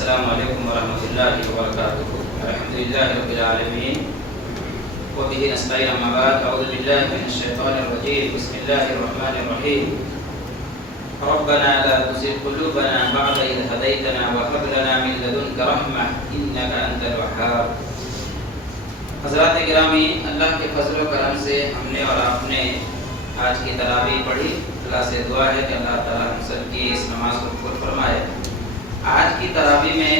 السلام علیکم ورحمۃ اللہ وبرکاتہ۔ الحمدللہ رب العالمین وبہ نستعین، اما بعد، اعوذ باللہ من الشیطان الرجیم، بسم اللہ الرحمن الرحیم۔ ربنا لا تزغ قلوبنا بعد إذ هديتنا وهب لنا من لدنك رحمة إنك أنت الوهاب۔ حضرات گرامی، اللہ کے فضل و کرم سے ہم نے اور آپ نے آج کی تراویح پڑھی۔ اللہ سے دعا ہے کہ اللہ تعالیٰ ہم سب کی اس نماز کو قبول فرمائے۔ آج کی تراویح میں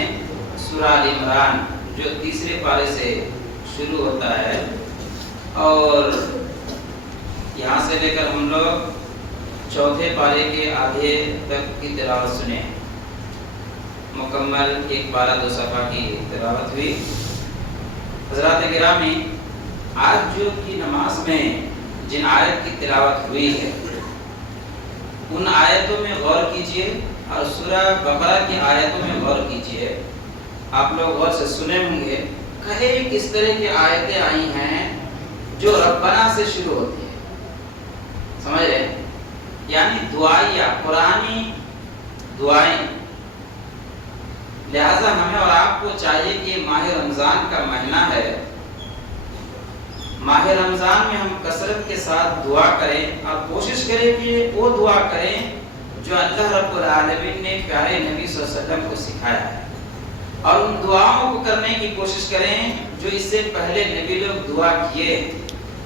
سورہ آل عمران جو تیسرے پارے سے شروع ہوتا ہے، اور یہاں سے لے کر ہم لوگ چوتھے پارے کے آدھے تک کی تلاوت سنیں۔ مکمل ایک پارہ 2 صفحہ کی تلاوت ہوئی۔ حضرات گرامی، آج جو کی نماز میں جن آیت کی تلاوت ہوئی ہے ان آیتوں میں غور کیجئے اور سورہ بقرہ کی آیتوں میں غور کیجئے۔ آپ لوگ غور سے سنے ہوں گے کہیں کس طرح کی آیتیں آئی ہیں جو ربنا سے شروع ہوتی ہیں، سمجھ رہے ہیں؟ یعنی دعائیہ قرآنی دعائیں۔ لہذا ہمیں اور آپ کو چاہیے کہ ماہ رمضان کا مہینہ ہے، ماہ رمضان میں ہم کثرت کے ساتھ دعا کریں اور کوشش کریں کہ وہ دعا کریں جو اللہ رب العالمین نے پیارے نبی صلی اللہ علیہ وسلم کو سکھایا ہے، اور ان دعاؤں کو کرنے کی کوشش کریں جو اس سے پہلے نبی لوگ دعا کیے،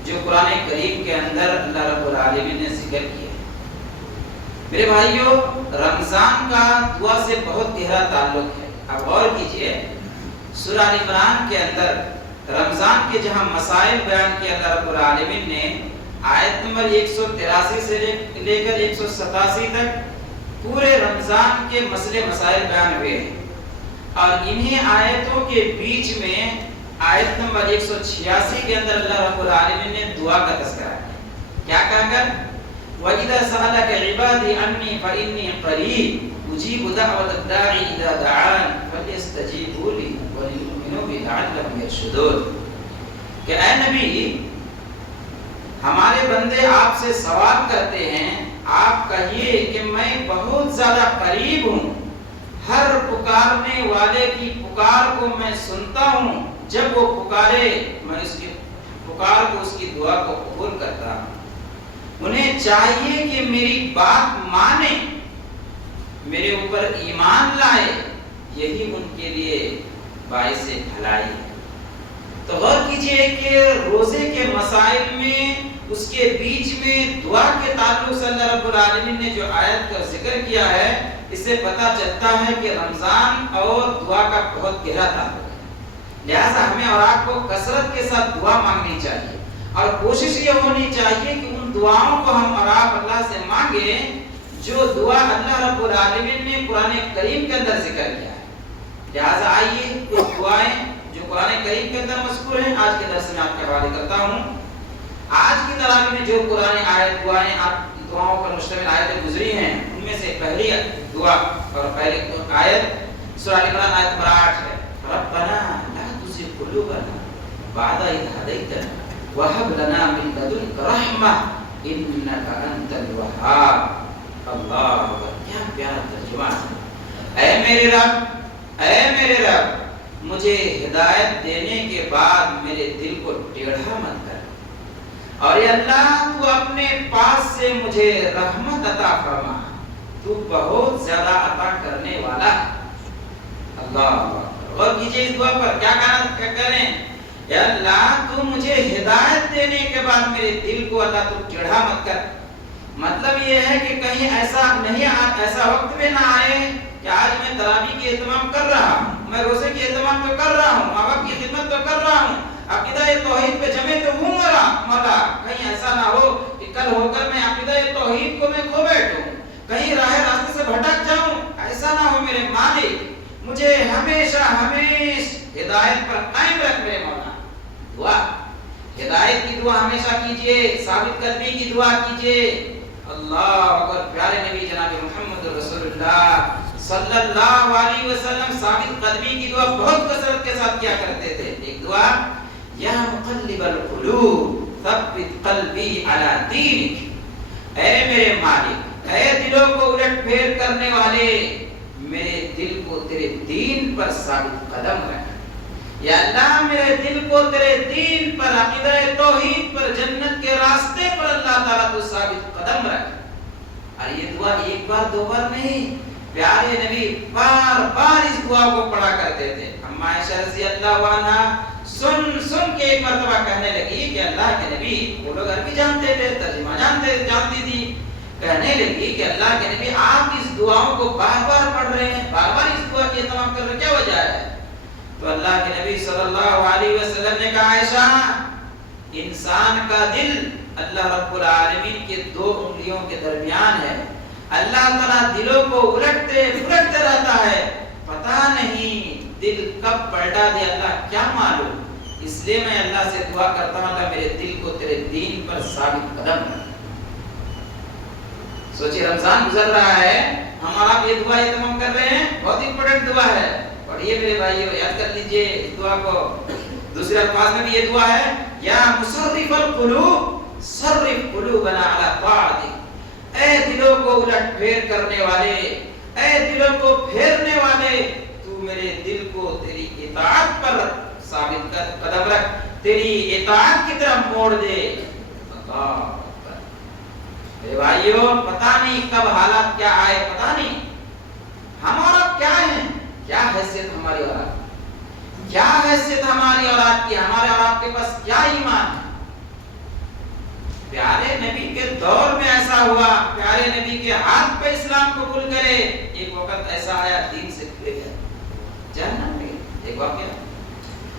جو قرآن کریم کے اندر اللہ رب العالمین نے ذکر کیے۔ میرے بھائیوں، رمضان کا دعا سے بہت گہرا تعلق ہے۔ اب غور کیجئے، سورہ آل عمران کے اندر رمضان کے جہاں مسائل بیان کیا اللہ رب العالمین نے، آیت نمبر 183 سے لے کر 187 تک پورے رمضان کے مسئلے مسائل بیان ہوئے ہیں، اور انہی آیتوں کے بیچ میں آیت نمبر 186 کے اندر اللہ رب العالمین نے دعا کا تذکرہ کیا۔ کیا کہا کر وَإِذَا سَأَلَكَ عِبَادِي عَنِّي فَإِنِّي قَرِيبٌ أُجِيبُ دَعْوَةَ الدَّاعِ إِذَا دَعَانِ فَلْيَسْتَجِيبُوا لِي وَلْيُؤْمِنُوا بِي لَعَلَّهُمْ يَرْشُدُونَ۔ کہ اے نبی، ہمارے بندے آپ سے سوال کرتے ہیں، آپ کہیے کہ میں بہت زیادہ قریب ہوں، ہر پکارنے والے کی پکار کو میں سنتا ہوں، جب وہ پکارے میں اس کی پکار کو، اس کی دعا کو قبول کرتا ہوں۔ انہیں چاہیے کہ میری بات مانیں، میرے اوپر ایمان لائے، یہی ان کے لیے باعث بھلائی ہے۔ تو غور کیجئے کہ روزے کے مسائل میں اس کے بیچ میں دعا کے تعلق سے اللہ رب العالمین نے جو آیت کا ذکر کیا ہے، اس سے پتہ چلتا ہے کہ رمضان اور دعا کا بہت گہرا تعلق ہے۔ لہٰذا ہمیں اور آپ کو کثرت کے ساتھ دعا مانگنی چاہیے، اور کوشش یہ ہونی چاہیے کہ ان دعاؤں کو ہم اور آپ اللہ سے مانگیں جو دعا اللہ رب العالمین نے قرآن کریم کے اندر ذکر کیا ہے۔ لہٰذا آئیے کچھ دعائیں جو قرآن کریم کے اندر مذکور ہیں آج کے درس میں آپ کے حوالے کرتا ہوں۔ آج کی تراویح میں جو قرآن آیت دعائیں دعاؤں پر مشتمل آیتیں گزری ہیں، ان میں سے پہلی دعا اور پہلی آیت سورہ آل عمران آیت نمبر 8 ہے۔ ربنا لا تزغ قلوبنا بعد إذ هديتنا وهب لنا من لدنك رحمة إنك أنت الوهاب۔ اللہ اکبر، کیا پیارا ترجمہ ہے۔ اے میرے رب، مجھے ہدایت دینے کے بعد میرے دل کو ٹیڑھا مت کر، اور اے اللہ تو اپنے پاس سے مجھے رحمت عطا فرما، تو بہت زیادہ عطا کرنے والا ہے۔ اللہ اکبر، غور کیجئے اس دعا پر، کیا کریں؟ اے اللہ تو مجھے ہدایت دینے کے بعد میرے دل کو اللہ تو ٹیڑھا مت کر۔ مطلب یہ ہے کہ کہیں ایسا وقت میں نہ آئے کہ آج میں تراویح کی اہتمام کر رہا ہوں، میں روزے کی اہتمام تو کر رہا ہوں، ماں باپ کی خدمت تو کر رہا ہوں، عقیدہ توحید پہ جمے تو ہوں مگر کہیں ایسا نہ ہو کہ کل ہو کر میں عقیدہ توحید کو میں کھو بیٹھوں، کہیں راہ راستے سے بھٹک جاؤں۔ ایسا نہ ہو میرے مالک، مجھے ہمیشہ ہدایت پر قائم رکھ میرے مولا۔ دعا ہدایت کی دعا ہمیشہ کیجئے، ثابت قدمی کی دعا کیجئے۔ اللہ اکبر، پیارے نبی جناب محمد رسول اللہ صلی اللہ علیہ وسلم ثابت قدمی کی دعا بہت کثرت کے ساتھ کیا کرتے تھے۔ ایک دعا، یا مقلب القلوب ثبت قلبی علی دینک۔ اے میرے مالک، اے دلوں کو الٹ پھیر کرنے والے، میرے دل کو تیرے دین پر ثابت قدم رکھ۔ یا اللہ میرے دل کو تیرے دین پر، عقیدہ توحید پر، جنت کے راستے پر اللہ تعالیٰ تو ثابت قدم رکھ۔ اور یہ دعا ایک بار دو بار نہیں، پیارے نبی بار بار اس دعا کو پڑھا کرتے تھے۔ اما عائشہ رضی اللہ عنہا سن کے ایک مرتبہ کہنے لگی کہ اللہ کے نبی، وہ لوگ عربی جانتے تھے، ترجمہ جانتی تھی، کہنے لگی کہ اللہ کے نبی آپ اس دعاؤں کو بار بار پڑھ رہے ہیں، بار بار اس دعا کی اہتمام کر رہے ہیں، کیا وجہ ہے؟ تو اللہ کے نبی صلی اللہ علیہ وسلم نے کہا عائشہ، انسان کا دل اللہ رب العالمین کے دو انگلیوں کے درمیان ہے، اللہ تعالیٰ دلوں کو الٹتے پھرٹتے رہتا ہے، پتہ نہیں دل کب پلٹا دے اللہ کیا معلوم، اس لیے میں اللہ سے دعا کرتا ہوں اللہ میرے دل کو تیرے دین پر ثابت قدم رکھ۔ سوچئے رمضان گزر رہا ہے، ہمارا یہ دعا اہتمام کر رہے ہیں، بہت امپورٹنٹ دعا ہے، پڑھیے میرے بھائیو، یاد کر لیجئے اس دعا کو۔ دوسرے الفاظ میں بھی یہ دعا ہے، یا مصرف القلوب صرف قلوبنا علی طاعتک، اے دلوں کو الٹ پھیر کرنے والے، اے دلوں کو پھیرنے والے، تو میرے دل کو تیری اطاعت پر ثابت قدم رکھ، تیری اطاعت کی طرف موڑ دے۔ اللہ میرے بھائیو، پتہ نہیں کب حالات کیا آئے، پتہ نہیں ہم اور آپ کیا ہیں، کیا حیثیت ہماری اور آپ کی، کیا حیثیت ہماری اور آپ کی، ہمارے اور آپ کے پاس کیا ایمان ہے۔ پیارے نبی کے دور میں ایسا ہوا، پیارے نبی کے ہاتھ پہ اسلام قبول کرے، ایک وقت ایسا آیا دین سے پھر گیا، جہنم میں گیا۔ ایک واقعہ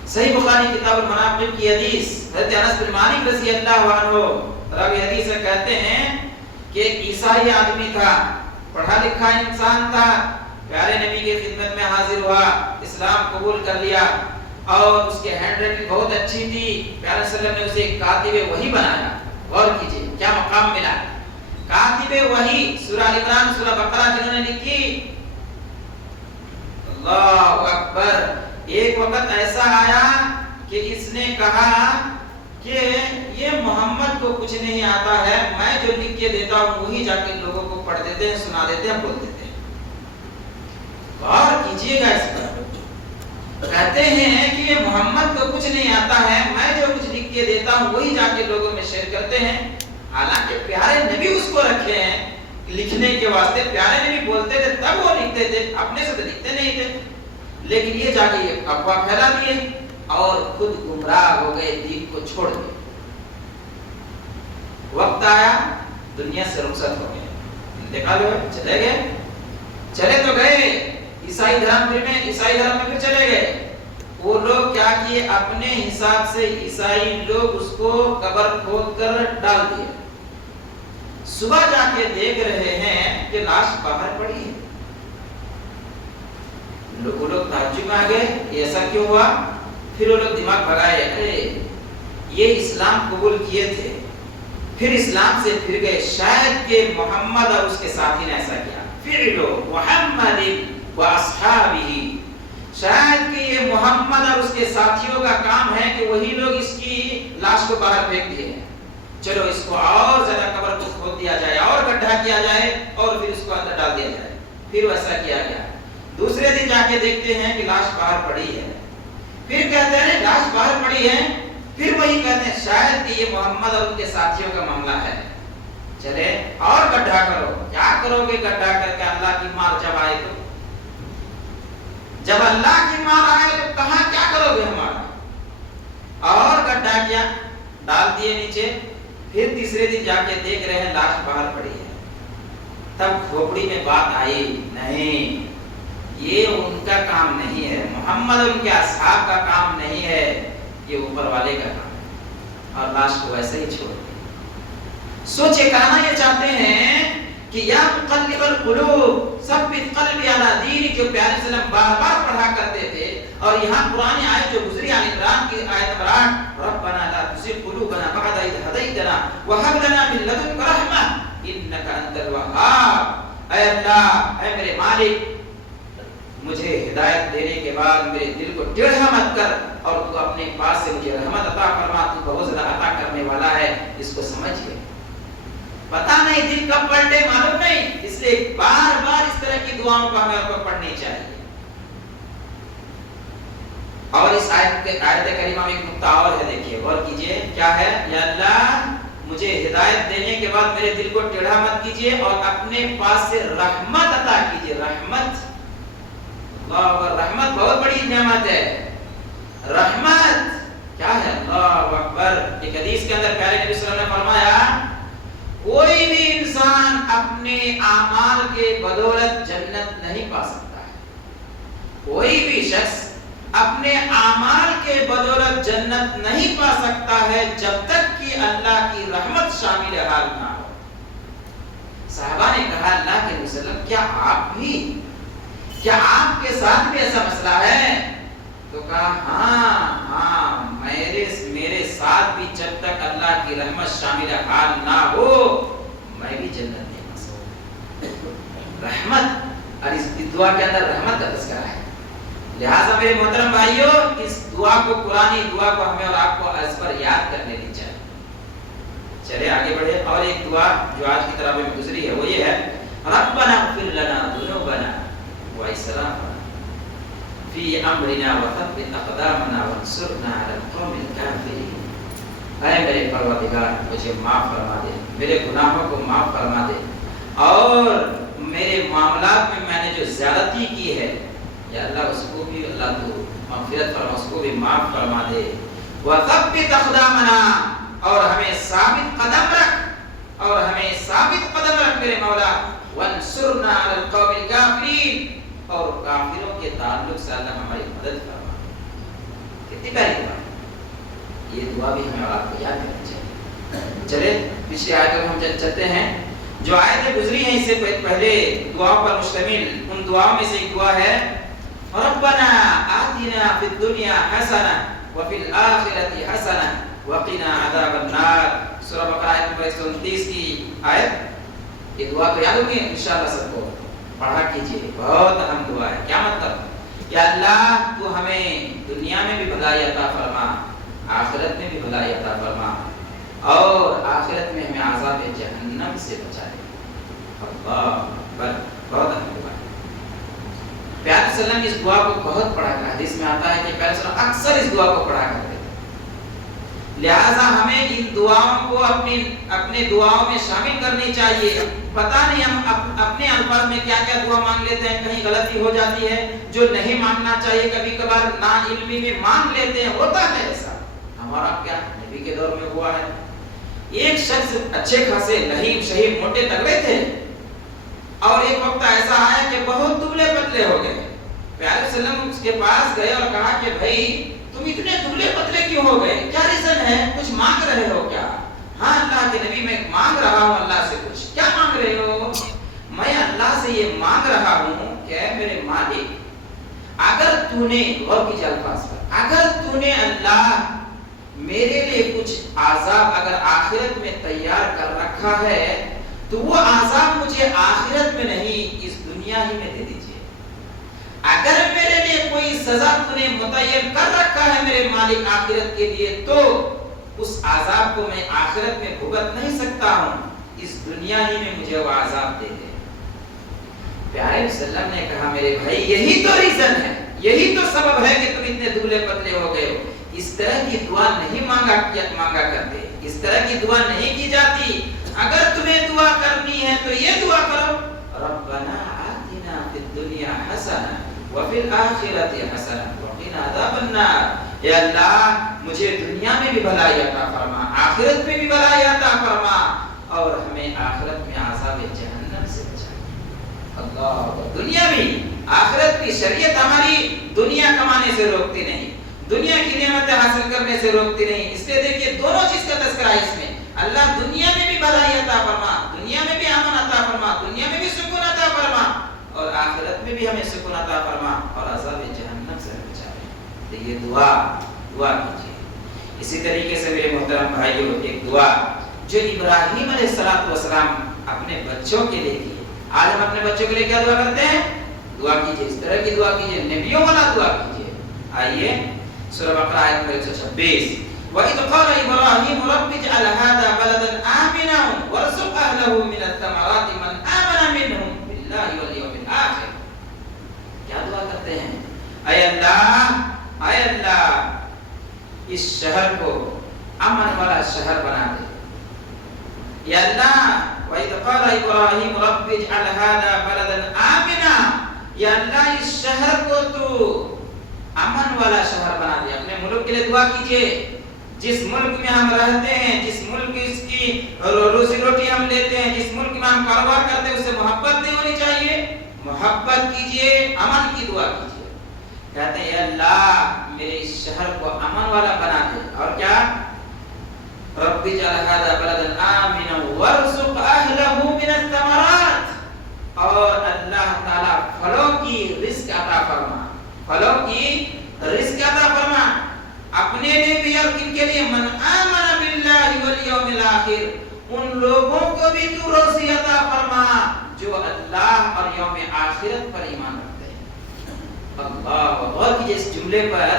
صحیح بخاری کتاب المناقب کی حدیث، حضرت انس بن مالک رضی اللہ عنہ راوی حدیث سے کہتے ہیں کہ ایک عیسائی آدمی تھا، پڑھا لکھا انسان تھا، پیارے نبی کے خدمت میں حاضر ہوا، اسلام قبول کر لیا، اور اس کے ہینڈ رائٹنگ بہت اچھی تھی، پیارے صلی اللہ علیہ وسلم نے اسے ایک کاتب وحی بنایا۔ غور کیجئے کیا مقام ملا، کاتب وحی، سورہ ال عمران، سورہ بقرہ جنہوں نے لکھی۔ اللہ اکبر، ایک وقت ایسا آیا کہ اس نے کہا کہ یہ محمد کو کچھ نہیں آتا ہے، میں جو لکھ کے دیتا ہوں وہی جا کے لوگوں کو پڑھ دیتے ہیں، سنا دیتے ہیں، بول دیتے ہیں۔ غور کیجئے گا اس پر، کہتے ہیں کہ یہ محمد کو کچھ نہیں آتا ہے، میں جو کچھ لکھ کے دیتا ہوں وہی جا کے لوگوں میں شیئر کرتے ہیں۔ حالانکہ پیارے نبی اس کو رکھے ہیں لکھنے کے واسطے، پیارے نبی بولتے تھے تب وہ لکھتے تھے، اپنے سے تو لکھتے نہیں تھے، لیکن یہ جا کے یہ افواہ پھیلا دیے اور خود گمراہ ہو گئے، دین کو چھوڑ گئے۔ وقت آیا دنیا سے رخصت ہو گئے، انتقال ہوئے، چلے گئے، چلے تو گئے عیسائی دھرم میں پھر چلے گئے۔ وہ لوگ کیا کیے، اپنے حساب سے عیسائی لوگ اس کو قبر کھود کر ڈال دیے۔ صبح جا کے دیکھ رہے ہیں کہ لاش باہر پڑی ہے، وہ لوگ تعجب میں آ گئے، ایسا کیوں ہوا؟ پھر وہ لوگ دماغ بھگائے، ارے یہ اسلام قبول کیے تھے، پھر اسلام سے پھر گئے، شاید کہ محمد اور اس کے ساتھی نے ایسا کیا، فعل محمد و اصحابہ، شاید کہ یہ محمد اور اس کے ساتھیوں کا کام ہے کہ وہی لوگ اس کی لاش کو باہر پھینک دیے ہیں، چلو اس کو اور زیادہ قبر کو کھود دیا جائے اور گڈھا کیا جائے اور پھر اس کو اندر ڈال دیا جائے۔ پھر ویسا کیا گیا، دوسرے دن جا کے دیکھتے ہیں کہ لاش باہر پڑی ہے، پھر کہتے ہیں لاش باہر پڑی ہے، پھر وہی کہتے ہیں شاید کہ یہ محمد اور ان کے ساتھیوں کا معاملہ ہے، چلے اور گڈھا کرو۔ کیا کرو گے گڈھا کر کے؟ اللہ کی مار جب آئے تو، جب اللہ کی مار آئے تو کہاں کیا کرو گے ہمارا؟ اور گڈھا کیا، ڈال دیے نیچے۔ پھر تیسرے دن جا کے دیکھ رہے ہیں لاش باہر پڑی ہے، تب کھوپڑی میں بات آئی، نہیں یہ ان کا کام نہیں ہے، محمد اور ان کے اصحاب کا کام نہیں ہے، یہ اوپر والے کا کام ہے، اور لاش کو ویسے ہی چھوڑ دیا۔ سوچے کہنا یہ چاہتے ہیں کہ یا مقلب القلوب ثبت قلبی علی دینک، جو پیارے صلی اللہ علیہ وسلم بار بار پڑھا کرتے تھے، اور یہاں قرآن آیت جو گزری ال عمران کی آیت نمبر 8، ربنا لا تزغ قلوبنا بعد اذ هديتنا وهب لنا من لدنك رحمة انك انت الوهاب۔ اے اللہ، اے میرے مالک، مجھے ہدایت دینے کے بعد میرے دل کو ٹیڑھا مت کر، اور تو اپنے پاس سے مجھے رحمت عطا فرما، تو بہت زیادہ عطا کرنے والا ہے، اس کو سمجھئے۔ پتہ نہیں دل کب پلٹے معلوم نہیں، اس لیے بار بار اس طرح کی دعاؤں کو ہمیں اور پڑھنی چاہیے۔ اور اس آیت کریمہ میں ایک نقطہ اور ہے، دیکھیے غور کیجئے کیا ہے، یا اللہ مجھے ہدایت دینے کے بعد میرے دل کو ٹیڑھا مت کیجئے اور اپنے پاس سے رحمت عطا کیجئے۔ رحمت، اللہ اکبر، رحمت بہت بڑی نعمت ہے۔ رحمت کیا ہے؟ اللہ اکبر۔ ایک حدیث کے اندر پیارے نبی صلی اللہ علیہ وسلم نے فرمایا کوئی بھی انسان اپنے اعمال کے بدولت جنت نہیں پا سکتا ہے۔ کوئی بھی شخص اپنے اعمال کے بدولت جنت نہیں پا سکتا ہے جب تک کہ اللہ کی رحمت شامل حال نہ ہو۔ صحابہ نے کہا اللہ کے وسلم کیا آپ کے ساتھ بھی ایسا مسئلہ ہے؟ تو کہا ہاں میرے ساتھ بھی جب تک اللہ کی رحمت شامل حال نہ ہو میں بھی جنت نہیں پا سکتا۔ رحمت، اور اس دعا کے اندر رحمت کا تذکرہ ہے۔ لہٰذا میرے محترم بھائیوں، اس دعا کو، قرآنی دعا کو ہمیں اور آپ کو از پر یاد کر لینی چاہیے۔ چلے آگے بڑھے، اور ایک دعا جو آج کی طرح میں گزری ہے وہ یہ ہے، ربنا اغفر لنا ذنوبنا واسرافنا فی امرنا وثبت اقدامنا وانصرنا علی القوم الکافرین۔ اے میرے پروردگار مجھے معاف فرما دے، میرے گناہوں کو معاف فرما دے، اور میرے معاملات میں نے جو زیادتی کی ہے یا اللہ اس کو بھی اللہ تو مغفرت فرما، اس کو بھی معاف فرما دے۔ وثبت اقدامنا، اور ہمیں ثابت قدم رکھ، اور ہمیں ثابت قدم رکھ میرے مولا۔ وانصرنا علی القوم الکافرین، اور کافروں کے تعلق سے اللہ ہماری مدد فرما۔ کتنی پیاری دعا ہے، یہ دعا بھی ہمیں اور آپ کو یاد کرنی چاہیے۔ چلے پچھلی آیت میں ہم چلتے ہیں، جو آیتیں گزری ہیں اس سے پہلے دعاؤں پر مشتمل ان دعاؤں میں سے ایک دعا ہے، ربنا آتنا فی الدنیا حسنہ وفی الآخرۃ حسنہ وقنا عذاب النار۔ سورہ بقرہ آیت نمبر 129 کی آیت۔ یہ دعا تو یاد ہوگی انشاءاللہ سب کو، پڑھا کیجئے، بہت اہم دعا ہے۔ کیا مطلب؟ یا اللہ تو ہمیں دنیا میں بھی بھلائی عطا فرما، آخرت میں بھی بھلائی عطا فرما، اور آخرت میں ہمیں عذاب جہنم سے بچا لے۔ اللہ اکبر، بہت اہم دعا ہے۔ پیارے صلی اللہ علیہ وسلم اس دعا کو بہت پڑھا کرتے، حدیث میں آتا ہے کہ پیارے صلی اللہ علیہ وسلم اکثر اس دعا کو پڑھا کرتے۔ لہٰذا ہمیں ان دعاؤں کو اپنے دعاؤں میں شامل کرنی چاہیے۔ پتہ نہیں ہم اپنے الفاظ میں کیا کیا دعا مانگ لیتے ہیں، کہیں غلطی ہو جاتی ہے جو نہیں مانگنا چاہیے، کبھی کبھار نا علمی میں مانگ لیتے ہیں، ہوتا ہے ایسا۔ ہمارا کیا نبی کے دور میں ہوا ہے، ایک شخص اچھے خاصے لہیم شہیم موٹے تگڑے تھے، اور ایک وقت ایسا آیا کہ بہت دبلے پتلے ہو گئے۔ پیارے صلی اللہ علیہ وسلم اس کے پاس گئے اور کہا کہ بھائی تم اتنے دبلے پتلے کیوں ہو گئے، کیا ریزن ہے، کچھ مانگ رہے ہو کیا؟ ہاں اللہ کے نبی میں مانگ رہا ہوں اللہ سے کچھ۔ کیا مانگ رہے ہو؟ میں اللہ سے یہ مانگ رہا ہوں کہ اے میرے مالک، اگر تو نے، غور کیجیے الفاظ پر، اگر تو نے اللہ میرے لیے کچھ عذاب اگر آخرت میں تیار کر رکھا ہے تو وہ عذاب مجھے آخرت میں نہیں اس دنیا ہی میں دے دیجیے۔ اگر میرے لیے کوئی سزا تو نے متعین کر رکھا ہے میرے مالک آخرت کے لیے، تو اس عذاب کو میں آخرت میں بھگت نہیں سکتا ہوں، اس دنیا ہی میں مجھے وہ عذاب دے دے۔ پیارے صلی اللہ علیہ وسلم نے کہا میرے بھائی یہی تو ریزن ہے، یہی تو سبب ہے کہ تم اتنے دبلے پتلے ہو گئے ہو۔ اس طرح کی دعا نہیں مانگا کرتے، اس طرح کی دعا نہیں کی جاتی۔ اگر تمہیں دعا کرنی ہے تو یہ دعا کرو، ربنا آتنا فی الدنیا حسنہ وفی الآخرۃ حسنہ وقنا عذاب النار۔ اے اللہ مجھے دنیا میں بھی بھلائی عطا فرما، آخرت میں بھی بھلائی عطا فرما، اور ہمیں آخرت میں عذاب جہنم سے بچا۔ اللہ، دنیا بھی آخرت کی شریعت ہماری دنیا کمانے سے روکتی نہیں، دنیا کی نعمتیں حاصل کرنے سے روکتی نہیں۔ اس لیے دیکھیے دونوں چیز کا تذکرہ ہے اس میں، اللہ دنیا میں بھی بھلائی عطا فرما، دنیا میں بھی امن عطا فرما، دنیا میں بھی سکون عطا فرما، اور آخرت میں بھی ہمیں سکون عطا فرما، اور عذاب جہنم سے بچا۔ تو یہ دعا کیجیے۔ اسی طریقے سے میرے محترم بھائیوں، ایک دعا جو ابراہیم علیہ السلام اپنے بچوں کے لیے کی، آج ہم اپنے بچوں کے لیے کیا دعا کرتے ہیں؟ دعا کیجیے، اس طرح کی دعا کیجیے، نبیوں والا دعا کیجیے۔ آئیے سورہ بقرہ آیت نمبر 126، وَإِذْ قَالَ إِبْرَاهِيمُ رَبِّ اجْعَلْ هَذَا بَلَدًا آمِنًا وَارْزُقْ أَهْلَهُ مِنَ الثَّمَرَاتِ مَنْ آمَنَ مِنْهُمْ بِاللَّهِ وَالْيَوْمِ الْآخِرِ. کیا دعا کرتے ہیں؟ اے اللہ اس شہر کو امن والا شہر بنا دے. یا اللہ وَإِذْ قَالَ إِبْرَاهِيمُ رَبِّ اجْعَلْ هَذَا بَلَدًا آمِنًا، یا اللہ اس شہر کو تو امن والا شہر بنا دے. اپنے ملک کے لیے دعا کیجئے. جس ملک میں ہم رہتے ہیں، جس ملک اس کی روزی روٹی ہم لیتے ہیں، جس ملک میں ہم کاروبار کرتے ہیں، اس سے محبت نہیں ہونی چاہیے. محبت کیجئے، امن کی دعا کیجئے. کہتے ہیں اے اللہ میرے اس شہر کو امن والا بنا دے. اور کیا؟ رب اجعل هذا بلدا آمنا وارزق اهله من الثمرات. اور اللہ تعالی پھلوں کی رزق عطا فرما، پھلوں کی رزق عطا فرما اپنے لیے بھی اور کن کے لیے؟ من آمن باللہ والیوم الآخر، ان لوگوں کو بھی تو روزی عطا فرما جو اللہ اور یوم آخرت پر ایمان رکھتے ہیں. اللہ غور کیجئے اس جملے پر،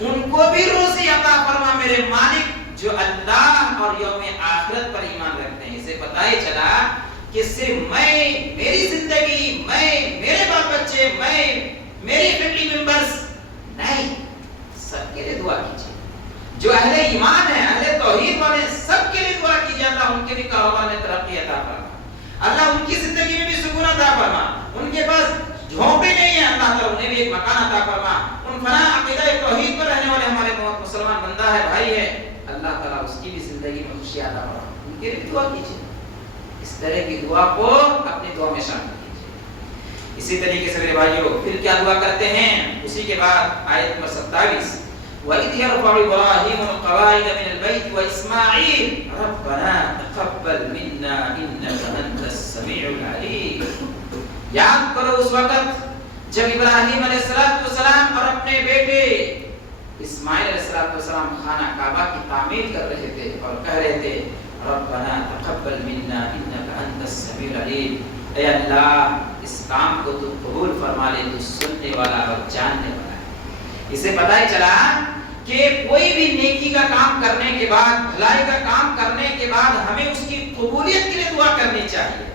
ان کو بھی روزی عطا فرما میرے مالک جو اللہ اور یوم آخرت پر ایمان رکھتے ہیں. اسے پتہ ہی چلا کہ صرف میں، میری زندگی، میں، میرے بال بچے، میں، میری فیملی ممبرز نہیں، سب کے لیے دعا کیجیے. جو اہل ایمان ہیں، اہل توحید والے، سب کے لیے دعا کیجیے. اللہ ان کے بھی کاروبار میں ترقی عطا فرما، اللہ ان کی زندگی میں بھی سکون عطا فرما. ان کے پاس جھونپڑی نہیں ہے، اللہ تعالیٰ انہیں بھی ایک مکان عطا فرما. ان فنا عقیدہ توحید پر رہنے والے ہمارے مسلمان بندہ ہے، بھائی ہے، اللہ تعالیٰ اس کی بھی زندگی میں خوشی عطا فرما. ان کے لیے دعا کیجیے. اس طرح کی دعا کو اپنی دعا میں شامل کیجیے. اسی طریقے سے میرے بھائیوں پھر کیا دعا کرتے ہیں؟ اسی کے بعد آیت نمبر 27 وَإِذْ يَرْفَعُ إِبْرَاهِيمُ الْقَوَاعِدَ مِنَ الْبَيْتِ وَإِسْمَاعِيلُ رَبَّنَا تَقَبَّلْ مِنَّا إِنَّكَ أَنْتَ السَّمِيعُ الْعَلِيمُ. یاد کرو اس وقت جب ابراہیم علیہ السلام اور اپنے بیٹے اسماعیل علیہ السلام خانہ کعبہ کی تعمیر کر رہے تھے اور کہہ رہے تھے ربنا تقبل منا انك انت السميع العليم. اے اللہ اس کام کو تو قبول فرما لے، تو سننے والا اور جاننے والا ہے. اسے پتہ ہی چلا کہ کوئی بھی نیکی کا کام کرنے کے بعد، بھلائی کا کام کرنے کے بعد ہمیں اس کی قبولیت کے لیے دعا کرنی چاہیے.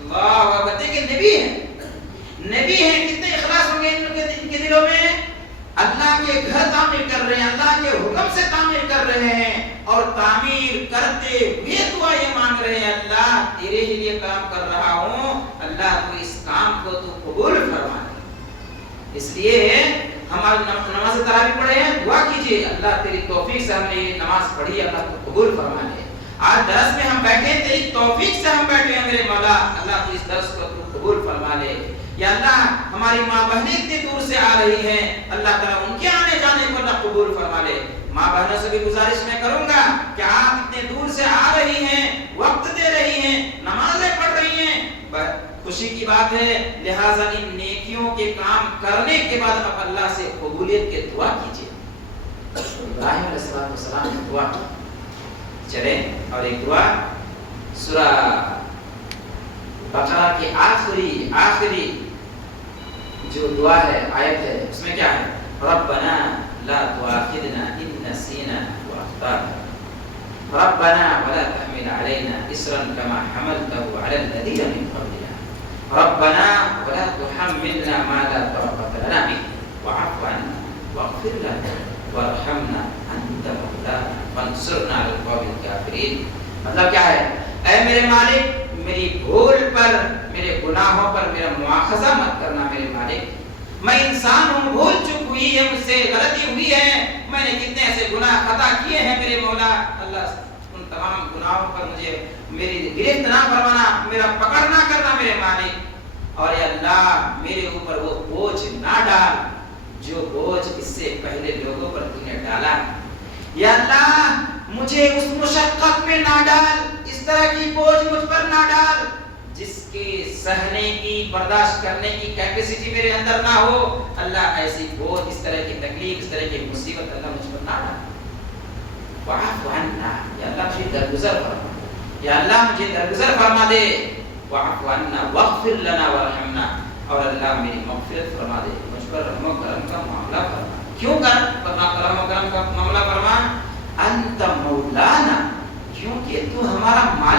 اللہ اکبر. کہ نبی ہیں، نبی ہیں، کتنے اخلاص ہوں گے ان کے دلوں میں. اللہ کے گھر تعمیر کر رہے ہیں، اللہ کے حکم سے تعمیر کر رہے ہیں، اور تعمیر کرتے ہوئے دعا یہ مانگ رہے ہیں اللہ تیرے ہی لیے کام کر رہا ہوں، اللہ تو اس کام کو تو قبول فرما لے. اس لیے ہم نماز تراویح پڑھے ہیں، دعا کیجئے اللہ تیری توفیق سے ہم نے یہ نماز پڑھی، اللہ کو قبول فرما لے. آج درس میں ہم بیٹھے ہیں، تیری توفیق سے ہم بیٹھے ہیں میرے مولا، اللہ تو اس درس کو تو قبول فرما لے. یا اللہ ہماری ماں بہنیں اتنی دور سے آ رہی ہیں، اللہ تعالیٰ ان کے آنے جانے کو اللہ قبول فرما لے. ماں بہنوں سے بھی گزارش میں کروں گا کہ آپ اتنے دور سے آ رہی ہیں، وقت دے رہی ہیں، نمازیں پڑھ رہی ہیں، خوشی کی بات ہے. لہٰذا ان نیکیوں کے کام کرنے کے بعد آپ اللہ سے قبولیت کے دعا کیجیے. ابراہیم علیہ السلام نے دعا کی. چلیں اور ایک دعا سورہ بقرہ کی آخری جو دعا ہے، آیت ہے، اس میں کیا ہے؟ ربنا لا تؤاخذنا ان نسينا واخطانا ربنا ولا تحمل علينا إصرا كما حملته على الذين من قبلنا ربنا ولا تحملنا ما لا طاقة لنا به واعف عنا واغفر لنا وارحمنا أنت مولانا فانصرنا على القوم الكافرين. مطلب کیا ہے؟ اے میرے مالک میری بھول پر، میرے گناہوں پر میرا مواخذہ مت کرنا میرے مالک. میں انسان ہوں، بھول چک ہوئی ہے، مجھ سے غلطی ہوئی ہے، میں نے کتنے ایسے گناہ خطا کیے ہیں میرے مولا. اللہ ان تمام گناہوں پر مجھے میری گرفت نہ فرمانا، میرا پکڑ نہ کرنا میرے مالک. اور اے اللہ میرے اوپر وہ بوجھ نہ ڈال جو بوجھ اس سے پہلے لوگوں پر تو نے ڈالا. یا اللہ مجھے اس مشقت میں نہ ڈال، اس طرح کی بوجھ مجھ پر نہ ڈال جس کے سہنے کی، برداشت کرنے کی کیپیسٹی میرے اندر نہ ہو. اللہ ایسی بوجھ، اس طرح کی تکلیف، اس طرح کی مصیبت اللہ مجھ پر نہ ڈال. واعف عنا، یا اللہ مجھے درگزر فرما، یا اللہ مجھے درگزر فرما دے. واعف عنا واغفر لنا وارحمنا، اور اللہ میری مغفرت فرما دے، مجھ پر رحم و کرم کا معاملہ فرما. کیوں کرم و کرم کا معاملہ فرما؟ انت